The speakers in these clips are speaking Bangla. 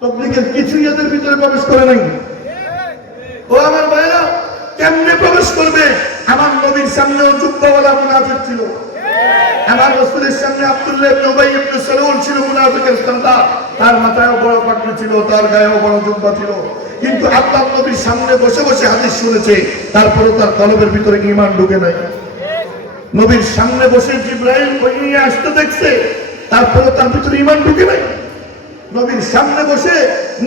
তবলিগের কিছুই এদের ভিতরে প্রবেশ করে নাই। ও আমার ভাইরা কেমনে প্রবেশ করবে? আমার নবীর সামনেও যুদ্ধওয়ালা মুনাফিক ছিল। আমার রসুলের সামনে আব্দুল্লাহ ইবনে ইবনে সালুল ছিল মুনাফিকের সন্তান। তার মাথায়ও বড় পাগড়ি ছিল, তার গায়েও বড় জুব্বা ছিল। কিন্তু আল্লাহ নবীর সামনে বসে বসে হাদিস শুনেছে তারপরে তার কলবের ভিতরে ইমান ঢুকে নাই। নবীর সামনে বসে নিয়ে আসতে দেখছে তারপরে তার ভিতরে ইমান ঢুকে নাই। নবীর সামনে বসে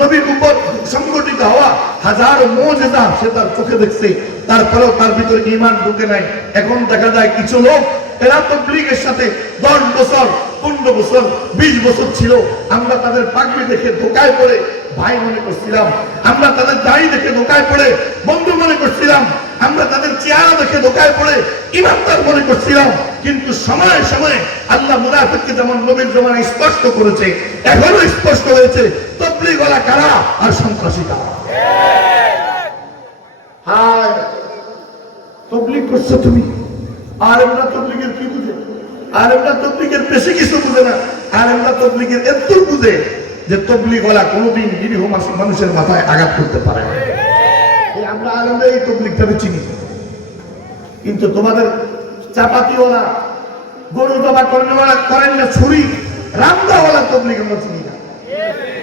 নবীর উপর সংগঠিত হওয়া হাজার মোজেদা সে তার চোখে দেখছে। তারপরেও তার ভিতরে ইমান ঢুকে নাই। এখন দেখা যায় কিছু লোক, এরা তবলিগের সাথে দশ বছর, পনেরো বছর, বিশ বছর ছিল। আমরা তাদের পাগড়ি দেখে ধোকায় পড়ে ভাই মনে করছিলাম। আমরা তাদের দাড়ি দেখে ধোকায় পড়ে বন্ধু মনে করছিলাম। আমরা তাদের চেহারা দেখে ধোকায় পড়ে ইমানদার মনে করছিলাম, কিন্তু সময়ে সময়ে আল্লাহ মুনাফিককে যেমন নবীর জমানায় স্পষ্ট করেছে এখনও স্পষ্ট হয়েছে, তবলিগ ওলা কারা আর সন্ত্রাসী করছ তুমি। আর আমরা কি বুঝে? আর আমরা বেশি কিছু বুঝে না। আর আমরা এত বুঝে যে তবলিগ ওলা কোনোদিন মানুষের মাথায় আঘাত করতে পারে না। আমরা আমরা এই তবলিগটাকে চিনি। কিন্তু তোমাদের চাপাতিওয়ালা, গরু জবা করেনওয়ালা করেন না, ছুরি, রামদাওয়ালা তবলিগ আমরা চিনি না।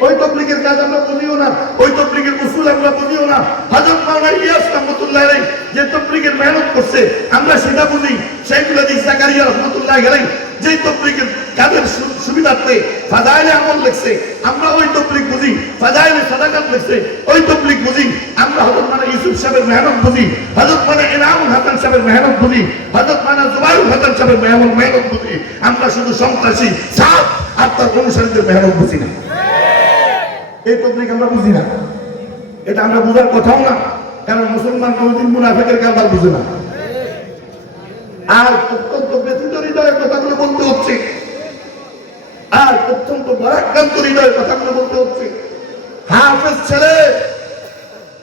ওই তবলিগের কাজ আমরা বুঝিও না, ওই তবলিগের উসুল আমরা বুঝিও না। হযরত মাওলানা ইলিয়াস রহমাতুল্লাহ যে তবলিগের মেহনত করছে, আমরা সেটা বুঝি। সেইগুলো দিক জাকারিয়া রহমাতুল্লাহ আলাইহি যে সু- সুবিধার্থে ফাজাইলে আমল লিখছে, আমরা ওই বুঝি, ফাজাইলে সাদাকাত লিখছে, ওই বুঝি, আমরা হযরত মাওলানা ইউসুফ সাহেবের মেহনত বুঝি মাওলানা ইনামুল হাসান সাহেবের মেহনত বুঝি মাওলানা জুবাইরুল হাসান সাহেবের মেহনত মেহনত বুঝি, আমরা শুধু সন্ত্রাসী, সাপ, আর তার অনুসারীদের মেহনত বুঝি না। এই আমরা বুঝি না। এটা আমরা বোঝার কথাও না, কারণ মুসলমান কোনদিন মুনাফেকের কারবার বুঝে না। আর অত্যন্ত হৃদয়ের কথাগুলো বলতে হচ্ছে। আর অত্যন্ত হৃদয়ের কথাগুলো বলতে হচ্ছে। হাফেজ ছেলে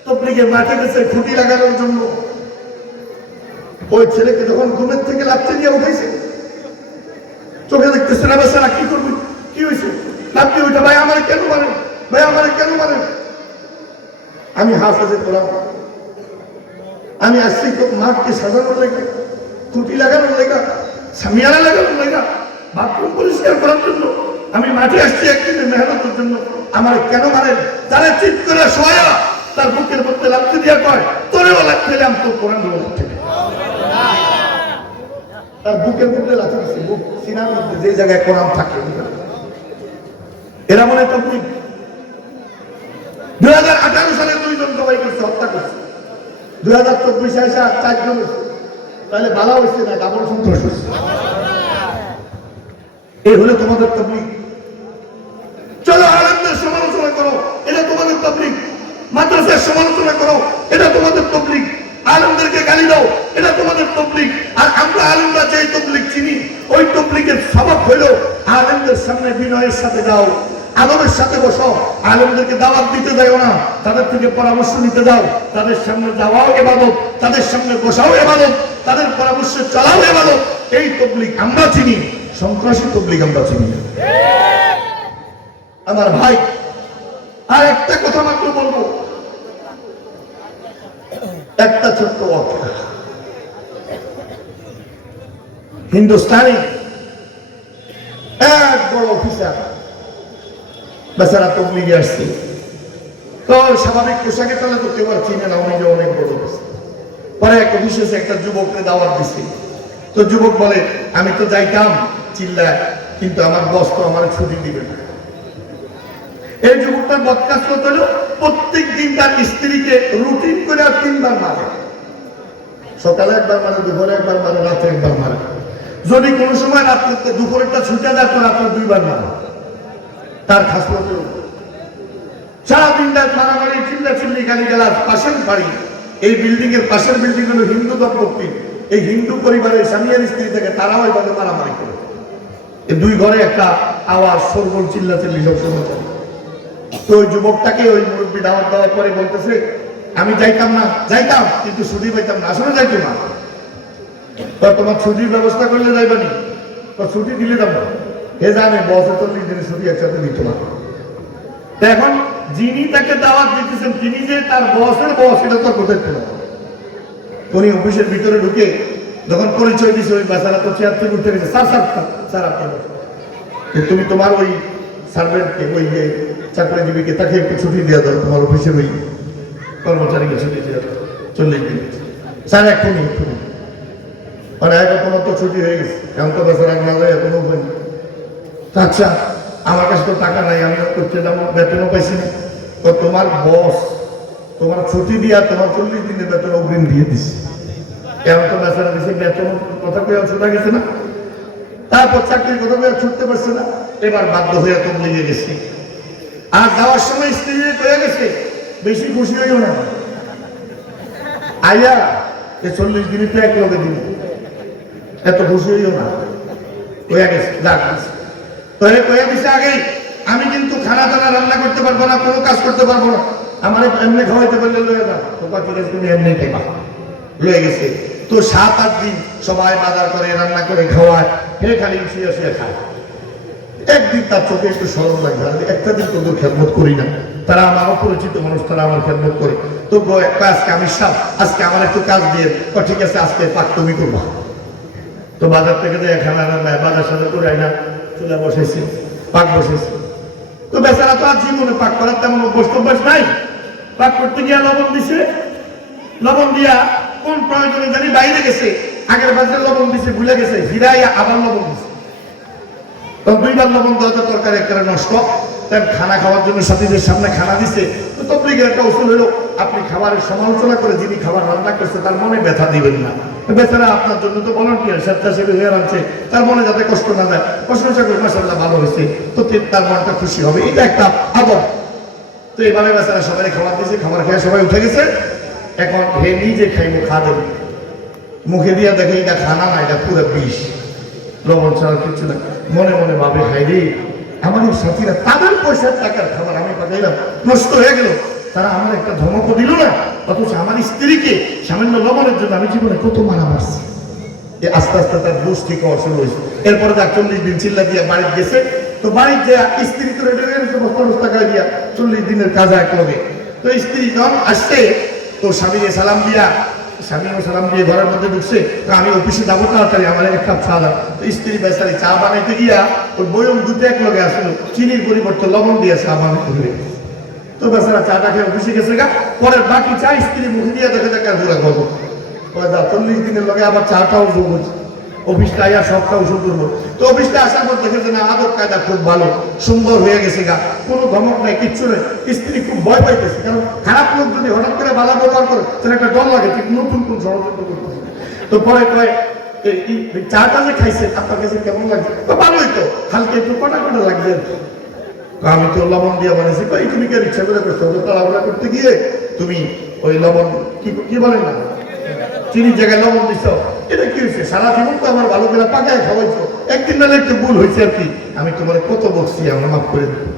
তবলিগের মাঠে গেছে খুঁটি লাগানোর জন্য। ওই ছেলেকে যখন ঘুমের থেকে উঠেছে, চোখে বেচারা কি করবি? কি হয়েছে? ভাই, আমার কেন ভাই, আমার কেন আমি হাফেজে কোরআন আমি আসছি মাঠকে সাজানোর লেগে, খুঁটি লাগানোর লেগা। সামিয়ানা লাগানোর লেগা বাথরুম পরিষ্কার করার জন্য। আমি মাঠে আসছি একদিনের মেহনতের জন্য। আমার কেন মারেন? তারা চিৎ করে শোয়া তার বুকের মধ্যে লাগতে দিয়া কয় তোরেও লাগতে তোর কোরআন লাগতে তার বুকের মধ্যে লাথি দিচ্ছে বুক, সিনার মধ্যে যে জায়গায় কোরআন থাকে। এরা মনে তবলিগ দুই হাজার আঠারো সালে দুইজন জবাই করছে, হত্যা করছে। দুই হাজার চব্বিশে আর চারজন হয়েছে। তাহলে ভালো হয়েছে না ডাবল সন্তোষ হয়েছে এই হলো তোমাদের তবলিগ। চলো আনন্দের সমালোচনা করো, এটা তোমাদের তবলিগ। মাদ্রাসার সমালোচনা করো, এটা তোমাদের তবলিগ। আলমদেরকে গালি দাও, এটা তোমাদের তবলিগ। আর আমরা আলমরা যে তবলিগ চিনি, ওই তবলিগের সবক হইল আলমদের সামনে বিনয়ের সাথে যাও আদবের সাথে বসো। আলমদেরকে দাওয়াত দিতে যাও না। তাদের থেকে পরামর্শ নিতে যাও। তাদের সামনে যাওয়াও এবাদত। তাদের সামনে বসাও এবাদত। তাদের পরামর্শ চলাও এবাদত। এই তবলিগ আমরা চিনি। সন্ত্রাসী তবলিগ আমরা চিনি। আমার ভাই, আর একটা কথা মাত্র বলব। একটা ছোট্ট কথা। হিন্দুস্তানি, এক বড় অফিসার। বেচারা তবলিগে আসছে। তো স্বাভাবিক পোশাকে চলে তো কেউ আর চিনে না উনি যে অনেক বড় পরে এক অফিসে একটা যুবককে দাওয়াত দিছে। তো যুবক বলে, আমি তো যাইতাম চিল্লায়, কিন্তু আমার বস তো আমার ছুটি দিবে না। এই যুবকটার বদকাজ করতে হলো প্রত্যেক দিন তার স্ত্রীকে রুটিন করে আর তিনবার মারে। সকালে একবার মারে, দুপুরে একবার মারে, রাতে একবার মারে। যদি কোনো সময় রাত্রে দুপুরেরটা ছুটে যায়, তো রাত্রে দুইবার মারে। তার খাসলতের উপর সারাদিন রাত মারামারি চিল্লা চিল্লি গালি গালাজ পাশের বাড়ি। এই বিল্ডিং এর পাশের বিল্ডিং হলো হিন্দু দম্পতি এই হিন্দু পরিবারের স্বামী আর স্ত্রী থেকে তারা তারাও এভাবে মারামারি করে। এই দুই ঘরে একটা আওয়াজ সরগোল চিল্লা চিল্লি সবসময় চলে তো ওই যুবকটাকে ওই মুরব্বী দাওয়াত দেওয়ার পরে বলতেছে, আমি যাইতাম না। যাইতাম, কিন্তু ছুটি পাইতাম না। আসলে যাইতো না। তো তোমার ছুটির ব্যবস্থা করলে যাইবানি? তো ছুটি দিলে যাব। হে জানে বসে চল্লিশ দিনের ছুটি একসাথে দিত না। এখন যিনি তাকে দাওয়াত দিতেছেন তিনি যে তার বসের বস এটা তো কোথায় পেল উনি অফিসের ভিতরে ঢুকে যখন পরিচয় দিছে ওই বাসারা তো চেয়ার থেকে উঠে গেছে স্যার স্যার স্যার, স্যার আপনি বসুন। যে তুমি তোমার ওই সার্ভেন্টকে ওই যে চাকরিজীবীকে তাকে একটু ছুটি দেওয়া দাও তোমার অফিসে ওই কর্মচারীকে ছুটি দেওয়া দাও। চল্লিশ দিন। স্যার এক্ষুনি এক্ষুনি মানে এক কোনো তো ছুটি হয়ে গেছে। এখন তো বছর এক না যায় নেই। তা আচ্ছা আমার কাছে তো টাকা নাই, আমি করতে যাব, বেতনও পাইছি না। তো তোমার বস তোমার ছুটি দিয়া তোমার চল্লিশ দিনের বেতন অগ্রিম দিয়ে দিছে। এমন তো বেচারা দিছে বেতন কথা কেউ ছুটা গেছে না। তারপর চাকরির কথা কেউ ছুটতে পারছে না। এবার বাধ্য হয়ে তো লেগে গেছে। আর যাওয়ার সময় স্ত্রী হয়ে গেছে, বেশি খুশি হইও না। আইয়া, এ চল্লিশ দিনই তো এক লগে দিন এত খুশি হইও না। হয়ে গেছে, যাক আগেই আমি কিন্তু খানা দানা রান্না করতে পারব না, কোনো কাজ করতে পারব না। আমার এমনি খাওয়াইতে পারলে লয়ে তো তুমি এমনি লয়ে গেছে। তো সাত, আট দিন সবাই বাজার করে, রান্না করে, খাওয়ায়। খালি শুয়ে শুয়ে খায়। একদিন তার চোখে একটু সরল লাগবে একটা দিন তোদের খেদমত করি না। তারা আমার অপরিচিত মানুষ, তারা আমার খেদমত করে। তো আজকে আমি সাপ আজকে আমার একটু কাজ দিয়ে ঠিক আছে, আজকে পাক তুমি করবা। তো বাজার থেকে যে খানা রান্না বাজার সাথে করে আইনা। চুলা বসেছি, পাক বসেছি। তো বেচারা তো আর জীবনে পাক করার তেমন অভ্যস্ত অভ্যাস নাই। পাক করতে গিয়া লবণ দিছে। লবণ দিয়া কোন প্রয়োজনে জানি বাইরে গেছে। আগের বাজারে লবণ দিছে, ভুলে গেছে। হিরাইয়া আবার লবণ দিছে। তো দুইবার লবণ দেওয়া তো তরকারি একটা নষ্ট। তাই খানা খাওয়ার জন্য সাথীদের সামনে খানা দিছে। তো তবলিগের একটা ওষুধ হলো আপনি খাবারের সমালোচনা করে যিনি খাবার রান্না করছে, তার মনে ব্যথা দিবেন না। বেচারা আপনার জন্য তো কি স্বেচ্ছাসেবী হয়ে রাখছে তার মনে যাতে কষ্ট না দেয় প্রশংসা করে মাসাল্লাহ ভালো হয়েছে। তো তার মনটা খুশি হবে। এটা একটা আদব। তো এইভাবে বেচারা সবাই খাবার দিয়েছে খাবার খেয়ে সবাই উঠে গেছে। এখন হে নিজে খাইবো খাদেন মুখে দিয়া দেখে এটা খানা না, এটা পুরো বিষ। লবণ ছাড়া কিছু না। মনে মনে ভাবে খাই রে, আমার এই সাথীরা তাদের পয়সার টাকার খাবার আমি পাঠাইলাম। নষ্ট হয়ে গেল। তারা আমার একটা ধমক দিল না, অথচ আমার স্ত্রীকে সামান্য লবণের জন্য আমি জীবনে কত মারা মারছি। আস্তে আস্তে তার দোষ থেকে অসুল হয়েছে। এরপরে তার চল্লিশ দিন চিল্লা দিয়ে বাড়িতে গেছে, তো বাড়িতে যে স্ত্রী তো রেডি হয়ে বস্তা বস্তা দিয়া চল্লিশ দিনের কাজ এক লগে। তো স্ত্রী যখন আসছে, তো স্বামীকে সালাম দিয়া, স্বামীও সালাম দিয়ে ঘরের মধ্যে ঢুকছে, তো আমি অফিসে যাব তাড়াতাড়ি, আমার এক কাপ চা দাও। তো স্ত্রী বেচারি চা বানাইতে গিয়া, ওই বয়ম দুটো এক লগে আসলো, চিনির পরিবর্তে লবণ দিয়ে চা বানাইতে তো বেচারা চাটা খেয়ে অফিসে গেছে গা পরের বাকি চা স্ত্রী মুখে দিয়ে দেখে দেখে ঘুরে গল্প চল্লিশ দিনের লগে আবার চাটাও যোগ অফিসটা আইয়া করব। তো অফিসটা আসার পর দেখেছে না আদর কায়দা খুব ভালো, সুন্দর হয়ে গেছে গা। কোনো ধমক নাই, কিচ্ছু নেই। স্ত্রী খুব ভয় পাইতেছে, কারণ খারাপ লোক যদি হঠাৎ করে ব্যবহার করে, তাহলে একটা ডর লাগে, ঠিক নতুন কোন ষড়যন্ত্র করতেছে। তো পরে কয় চাটা যে খাইছে, আপনার কাছে কেমন লাগছে? ভালোই তো, হালকা একটু কটা কটা লাগছে। আমি তো লবণ দিয়ে বানাইছি। কই তুমি কি ইচ্ছা করে করছ? তাড়াহুড়া করতে গিয়ে তুমি ওই লবণ কি কি বলেন না? চিনির জায়গায় লবণ দিছ। এটা কি হয়েছে সারা জীবন তো আমার ভালো করে পাকায় খাওয়াইছো। একদিন নাহলে একটু ভুল হয়েছে আর কি। আমি তোমার কত বকছি, আমার মাফ করে দেবো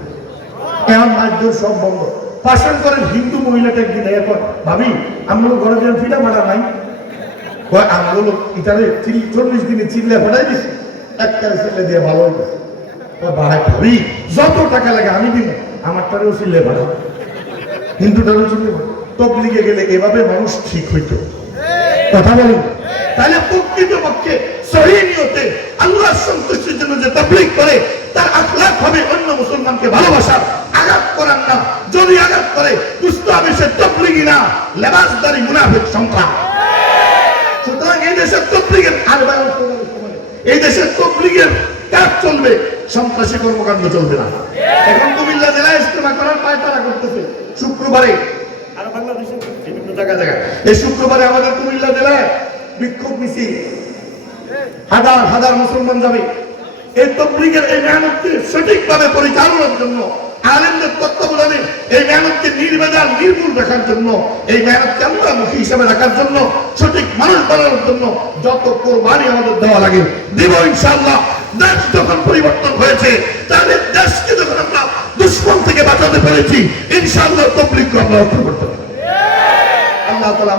এখন মাছদুর সব বন্ধ। পাশান করেন হিন্দু মহিলাটা একদিন এরপর ভাবি আমরা ঘরে যেন ফিটা মারা নাই। আমগুলো ইটারে চিল- চল্লিশ দিনে চিল্লে ফাটাই দিছি। একটারে চিল্লে দিয়ে ভালো হয়ে ভাই ভাবি যত টাকা লাগে আমি দিব। আমার চিল্লে ভালো হিন্দুটারও চিল্লে তবলিগে গেলে এভাবে মানুষ ঠিক হইতো। কথা বলুন। তাহলে প্রকৃত পক্ষে সহি নিয়তে আল্লাহর সন্তুষ্টির জন্য যে তাবলিগ করে তার আখলাক হবে অন্য মুসলমানকে ভালোবাসার। আঘাত করার না। যদি আঘাত করে দুষ্ট হবে সে তবলিগি না। লেবাসদারি মুনাফিক সংখ্যা। সুতরাং এই দেশের তবলিগের আর এই দেশের তবলিগের কাজ চলবে সন্ত্রাসী কর্মকাণ্ড চলবে না। এখন কুমিল্লা জেলায় ইস্তেমা করার পায়তারা করতেছে শুক্রবারে। আর বাংলাদেশের বিভিন্ন জায়গা জায়গায়। এই শুক্রবারে আমাদের কুমিল্লা জেলায় বিক্ষোভ মিছিল। হাজার হাজার মুসলমান যাবে। এই তবলিগের এই মেহনতকে সঠিকভাবে পরিচালনার জন্য আলেমদের তত্ত্বাবধানে এই মেহনতকে নির্বেদাল নির্মূল রাখার জন্য, এই মেহনতকে আল্লাহমুখী হিসাবে রাখার জন্য, সঠিক মানুষ বানানোর জন্য যত কোরবানি আমাদের দেওয়া লাগে, দিব ইনশাআল্লাহ। দেশ যখন পরিবর্তন হয়েছে তাহলে দেশকে যখন আমরা দুশ্মন থেকে বাঁচাতে পেরেছি, ইনশাআল্লাহ তবলিগকে আমরা রক্ষা করতে পারি আল্লাহ তালা